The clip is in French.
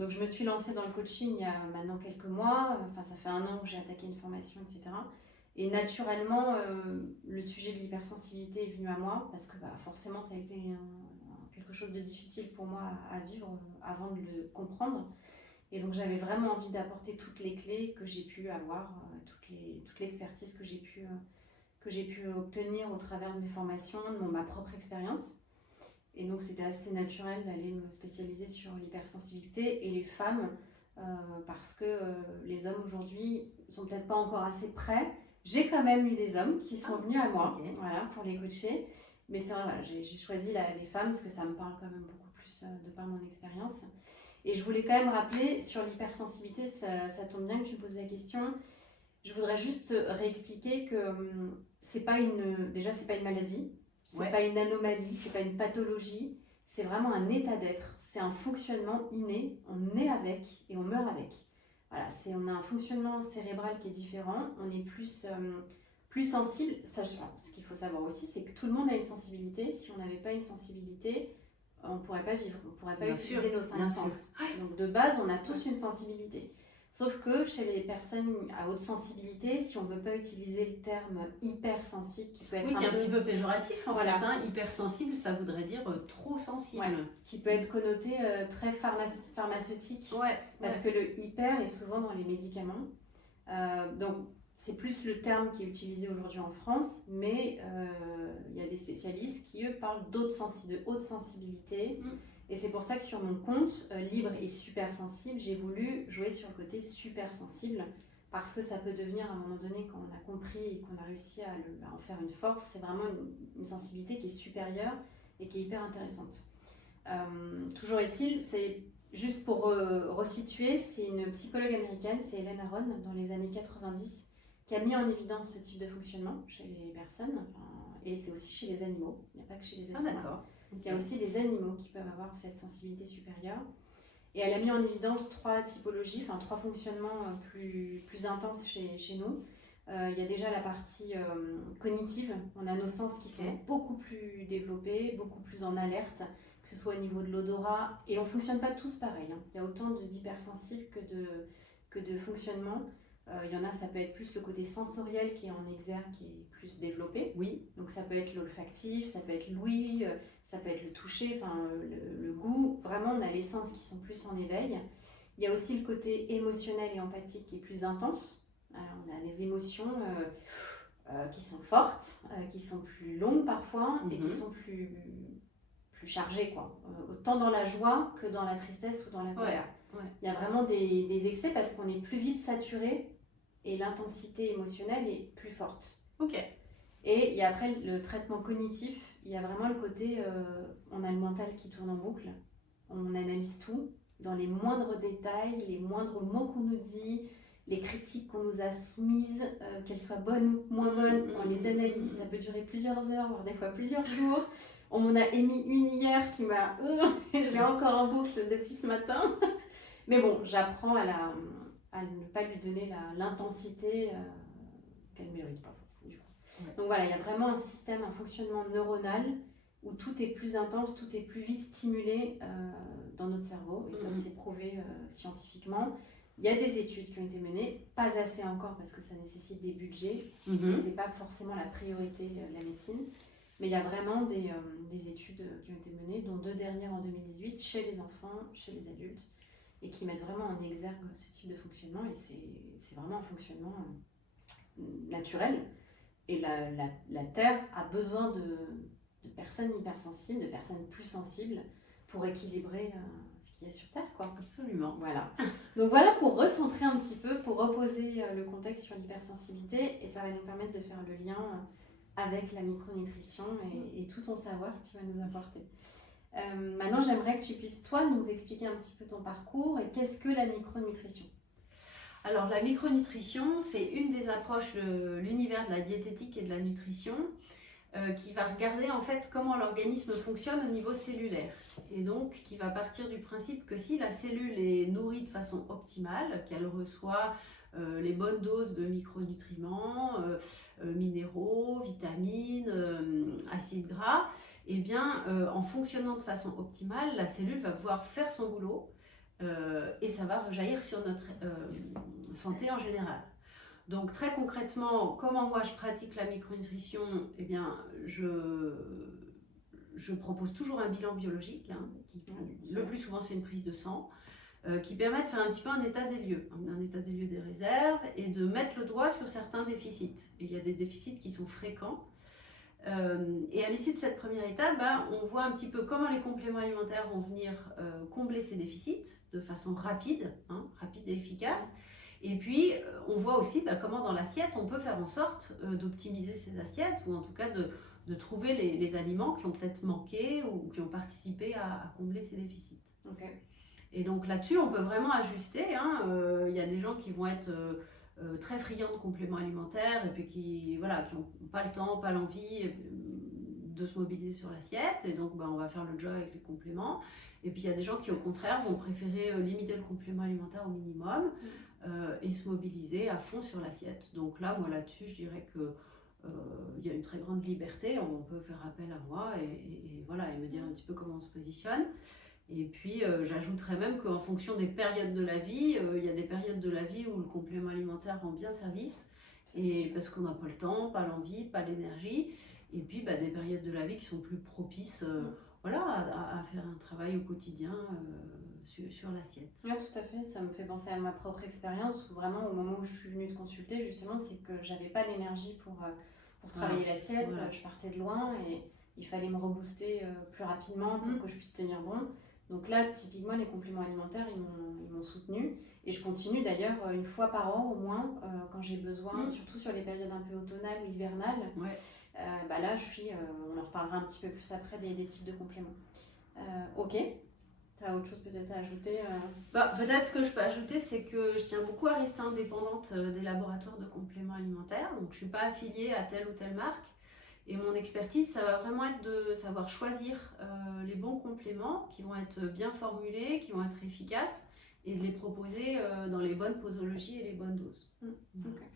Donc je me suis lancée dans le coaching il y a maintenant quelques mois, enfin ça fait 1 an que j'ai attaqué une formation, etc. Et naturellement, le sujet de l'hypersensibilité est venu à moi parce que forcément ça a été quelque chose de difficile pour moi à vivre avant de le comprendre. Et donc j'avais vraiment envie d'apporter toutes les clés que j'ai pu avoir, toute l'expertise que j'ai pu obtenir au travers de mes formations, de ma propre expérience. Et donc c'était assez naturel d'aller me spécialiser sur l'hypersensibilité et les femmes, parce que les hommes aujourd'hui sont peut-être pas encore assez prêts. J'ai quand même eu des hommes qui sont venus à moi, ok. voilà, pour les coacher. Mais c'est voilà, j'ai choisi les femmes parce que ça me parle quand même beaucoup plus de par mon expérience. Et je voulais quand même rappeler sur l'hypersensibilité, ça tombe bien que tu me poses la question. Je voudrais juste réexpliquer que déjà c'est pas une maladie, c'est pas une anomalie, c'est pas une pathologie, c'est vraiment un état d'être, c'est un fonctionnement inné, on est avec et on meurt avec. Voilà, on a un fonctionnement cérébral qui est différent, on est plus sensible. Ce qu'il faut savoir aussi, c'est que tout le monde a une sensibilité. Si on n'avait pas une sensibilité, on ne pourrait pas vivre, on ne pourrait pas utiliser nos 5 sens. Donc de base, on a tous une sensibilité. Sauf que chez les personnes à haute sensibilité, si on ne veut pas utiliser le terme hypersensible, qui peut être qui est un petit peu péjoratif en fait, hein. Hypersensible, ça voudrait dire trop sensible. Qui peut être connoté très pharmaceutique, parce que le hyper est souvent dans les médicaments. Donc c'est plus le terme qui est utilisé aujourd'hui en France, mais il y a des spécialistes qui, eux, parlent de haute sensibilité. Et c'est pour ça que sur mon compte, libre et super sensible, j'ai voulu jouer sur le côté super sensible, parce que ça peut devenir, à un moment donné, quand on a compris et qu'on a réussi à en faire une force, c'est vraiment une sensibilité qui est supérieure et qui est hyper intéressante. Toujours est-il, c'est juste pour resituer, c'est une psychologue américaine, c'est Helen Aron, dans les années 90, qui a mis en évidence ce type de fonctionnement chez les personnes, et c'est aussi chez les animaux, il n'y a pas que chez les êtres humains. D'accord. Il y a aussi les animaux qui peuvent avoir cette sensibilité supérieure. Et elle a mis en évidence 3 typologies, 3 fonctionnements plus intenses chez nous. Il y a déjà la partie cognitive. On a nos sens qui sont beaucoup plus développés, beaucoup plus en alerte, que ce soit au niveau de l'odorat. Et on ne fonctionne pas tous pareil. Il y a autant d'hypersensibles que de fonctionnement. Il y en a, ça peut être plus le côté sensoriel qui est en exergue, qui est plus développé. Oui. Donc ça peut être l'olfactif, ça peut être l'ouïe, ça peut être le toucher, le goût. Vraiment, on a les sens qui sont plus en éveil. Il y a aussi le côté émotionnel et empathique qui est plus intense. Alors, on a des émotions qui sont fortes, qui sont plus longues parfois, et qui sont plus chargées, quoi. Autant dans la joie que dans la tristesse ou dans la colère. Il y a vraiment des excès parce qu'on est plus vite saturé et l'intensité émotionnelle est plus forte. Et il y a après le traitement cognitif, il y a vraiment le côté, on a le mental qui tourne en boucle, on analyse tout, dans les moindres détails, les moindres mots qu'on nous dit, les critiques qu'on nous a soumises, qu'elles soient bonnes ou moins bonnes, on les analyse, ça peut durer plusieurs heures, voire des fois plusieurs jours. On m'en a émis une hier qui m'a... je l'ai encore en boucle depuis ce matin. Mais bon, j'apprends à ne pas lui donner l'intensité qu'elle ne mérite pas forcément. Donc voilà, il y a vraiment un système, un fonctionnement neuronal où tout est plus intense, tout est plus vite stimulé dans notre cerveau. Et ça, c'est prouvé scientifiquement. Il y a des études qui ont été menées, pas assez encore parce que ça nécessite des budgets. Ce n'est pas forcément la priorité de la médecine. Mais il y a vraiment des études qui ont été menées, dont 2 dernières en 2018, chez les enfants, chez les adultes, et qui mettent vraiment en exergue ce type de fonctionnement. Et c'est vraiment un fonctionnement naturel. Et la Terre a besoin de personnes hypersensibles, de personnes plus sensibles pour équilibrer ce qu'il y a sur Terre, quoi. Absolument. Voilà. Donc voilà pour recentrer un petit peu, pour reposer le contexte sur l'hypersensibilité, et ça va nous permettre de faire le lien avec la micronutrition et tout ton savoir que tu vas nous apporter. Maintenant, j'aimerais que tu puisses, toi, nous expliquer un petit peu ton parcours et qu'est-ce que la micronutrition ? Alors, la micronutrition, c'est une des approches de l'univers de la diététique et de la nutrition qui va regarder en fait comment l'organisme fonctionne au niveau cellulaire. Et donc, qui va partir du principe que si la cellule est nourrie de façon optimale, qu'elle reçoit les bonnes doses de micronutriments, minéraux, vitamines, acides gras, et bien en fonctionnant de façon optimale, la cellule va pouvoir faire son boulot, et ça va rejaillir sur notre santé en général. Donc très concrètement, comment moi je pratique la micronutrition? Eh bien, je propose toujours un bilan biologique, hein, le plus souvent c'est une prise de sang, qui permet de faire un petit peu un état des lieux des réserves et de mettre le doigt sur certains déficits. Et il y a des déficits qui sont fréquents. Et à l'issue de cette première étape, on voit un petit peu comment les compléments alimentaires vont venir combler ces déficits de façon rapide, rapide et efficace. Et puis, on voit aussi comment dans l'assiette, on peut faire en sorte d'optimiser ces assiettes, ou en tout cas de trouver les aliments qui ont peut-être manqué ou qui ont participé à combler ces déficits. Okay. Et donc là-dessus, on peut vraiment ajuster. Il y a des gens qui vont être très friands de compléments alimentaires et puis qui n'ont pas le temps, pas l'envie de se mobiliser sur l'assiette. Et donc, on va faire le job avec les compléments. Et puis, il y a des gens qui, au contraire, vont préférer limiter le complément alimentaire au minimum et se mobiliser à fond sur l'assiette. Donc là, moi, là-dessus, je dirais que il y a une très grande liberté. On peut faire appel à moi et me dire un petit peu comment on se positionne. Et puis, j'ajouterais même qu'en fonction des périodes de la vie, il y a des périodes de la vie où le complément alimentaire rend bien service, parce qu'on n'a pas le temps, pas l'envie, pas l'énergie. Et puis, des périodes de la vie qui sont plus propices à faire un travail au quotidien sur l'assiette. Oui, tout à fait. Ça me fait penser à ma propre expérience où vraiment, au moment où je suis venue te consulter, justement, c'est que j'avais pas l'énergie pour travailler l'assiette. Voilà. Je partais de loin et il fallait me rebooster plus rapidement pour que je puisse tenir bon. Donc là, typiquement, les compléments alimentaires, ils m'ont soutenue. Et je continue d'ailleurs une fois par an au moins, quand j'ai besoin, surtout sur les périodes un peu automnales ou hivernales. Ouais. Là, on en reparlera un petit peu plus après des types de compléments. Ok. Tu as autre chose peut-être à ajouter Peut-être ce que je peux ajouter, c'est que je tiens beaucoup à rester indépendante des laboratoires de compléments alimentaires. Donc, je ne suis pas affiliée à telle ou telle marque. Et mon expertise, ça va vraiment être de savoir choisir les bons compléments qui vont être bien formulés, qui vont être efficaces et de les proposer dans les bonnes posologies et les bonnes doses. Okay.